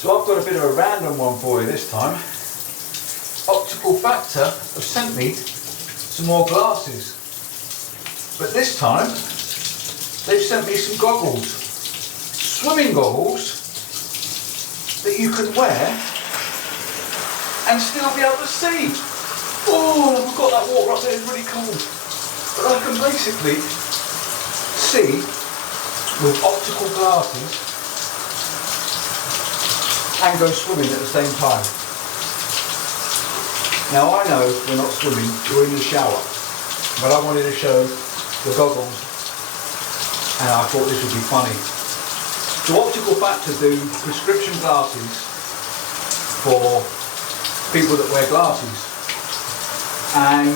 So I've got a bit of a random one for you this time. Optical Factor have sent me some more glasses. But this time, they've sent me some goggles. Swimming goggles that you can wear and still be able to see. Oh, I've got that water up there, it's really cold. But I can basically see with optical glasses and go swimming at the same time. Now I know we're not swimming, we're in the shower, but I wanted to show the goggles and I thought this would be funny. So Optical Factor do prescription glasses for people that wear glasses, and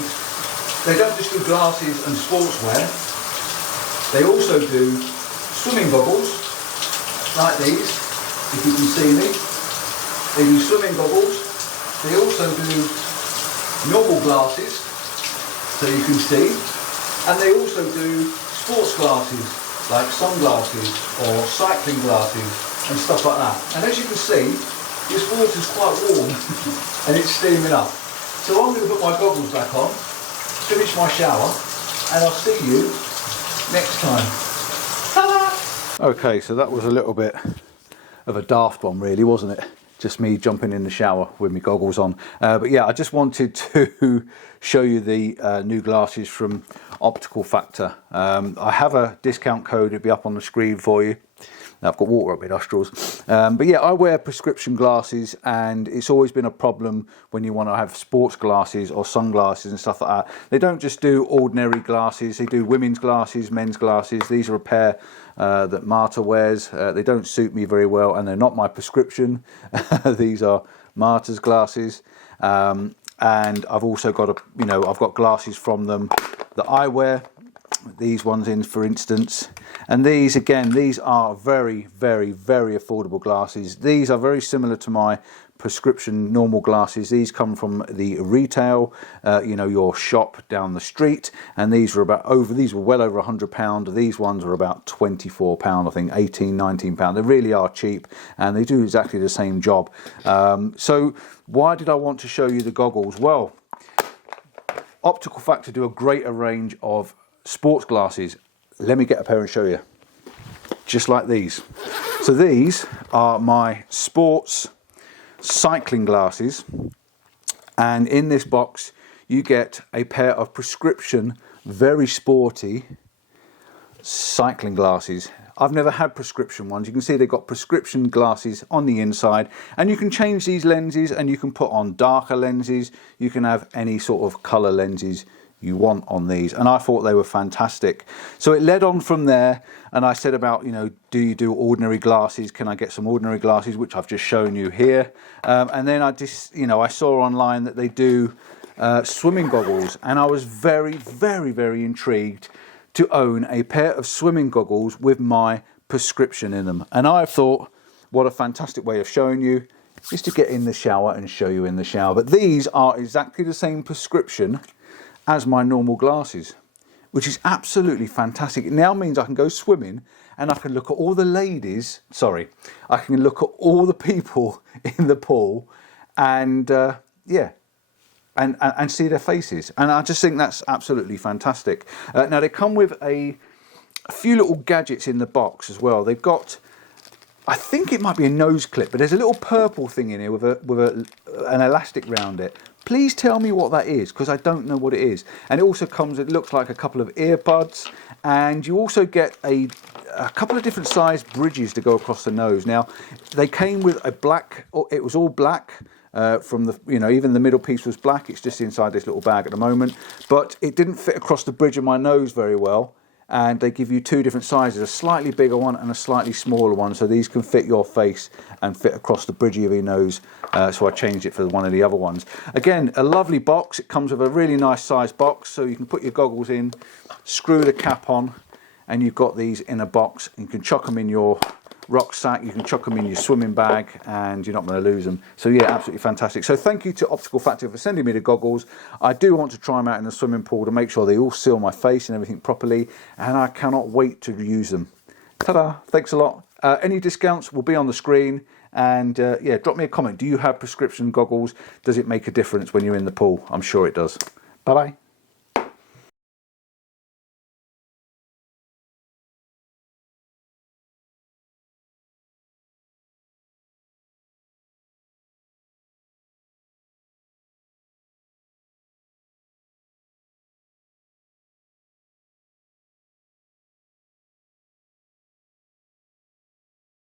they don't just do glasses and sportswear, they also do swimming goggles like these, if you can see me. They do swimming goggles, they also do normal glasses so you can see, and they also do sports glasses like sunglasses or cycling glasses and stuff like that. And as you can see, this water's quite warm and it's steaming up. So I'm going to put my goggles back on, finish my shower, and I'll see you next time. Ta-da! Okay, so that was a little bit of a daft one really, wasn't it? Just me jumping in the shower with my goggles on. But yeah, I just wanted to show you the new glasses from Optical Factor. I have a discount code, it'll be up on the screen for you. Now, I've got water up my nostrils. But yeah, I wear prescription glasses, and it's always been a problem when you want to have sports glasses or sunglasses and stuff like that. They don't just do ordinary glasses, they do women's glasses, men's glasses. These are a pair that Marta wears. They don't suit me very well, and they're not my prescription. These are Marta's glasses. And I've also got I've got glasses from them that I wear. These ones in, for instance, and these again, these are very, very, very affordable glasses. These are very similar to my prescription normal glasses. These come from the retail, your shop down the street, and these were well over £100. These ones are about £24, I think, £18, £19. They really are cheap, and they do exactly the same job. So why did I want to show you the goggles? Well, Optical Factor do a greater range of sports glasses. Let me get a pair and show you. Just like these. So these are my sports cycling glasses, and in this box you get a pair of prescription, very sporty cycling glasses. I've never had prescription ones. You can see they've got prescription glasses on the inside, and you can change these lenses and you can put on darker lenses. You can have any sort of colour lenses you want on these, and I thought they were fantastic. So it led on from there, and I said about, do you do ordinary glasses? Can I get some ordinary glasses, which I've just shown you here. And then I just, I saw online that they do swimming goggles, and I was very, very, very intrigued to own a pair of swimming goggles with my prescription in them. And I thought, what a fantastic way of showing you is to get in the shower and show you in the shower. But these are exactly the same prescription as my normal glasses, which is absolutely fantastic. It now means I can go swimming and I can look at all the ladies, I can look at all the people in the pool and and see their faces. And I just think that's absolutely fantastic. Now they come with a few little gadgets in the box as well. They've got, I think it might be a nose clip, but there's a little purple thing in here with an elastic round it. Please tell me what that is, because I don't know what it is. And it also comes, it looks like a couple of earbuds, and you also get a couple of different sized bridges to go across the nose. Now, they came with a black, it was all black, from the, even the middle piece was black. It's just inside this little bag at the moment, but it didn't fit across the bridge of my nose very well. And they give you two different sizes, a slightly bigger one and a slightly smaller one, so these can fit your face and fit across the bridge of your nose. So I changed it for one of the other ones. Again, a lovely box. It comes with a really nice sized box, so you can put your goggles in, screw the cap on, and you've got these in a box. You can chuck them in your rucksack, you can chuck them in your swimming bag, and you're not going to lose them. So yeah, absolutely fantastic. So thank you to Optical Factor for sending me the goggles. I do want to try them out in the swimming pool to make sure they all seal my face and everything properly, and I cannot wait to use them. Ta-da! Thanks a lot. Any discounts will be on the screen, And yeah, drop me a comment. Do you have prescription goggles? Does it make a difference when you're in the pool? I'm sure it does. Bye bye.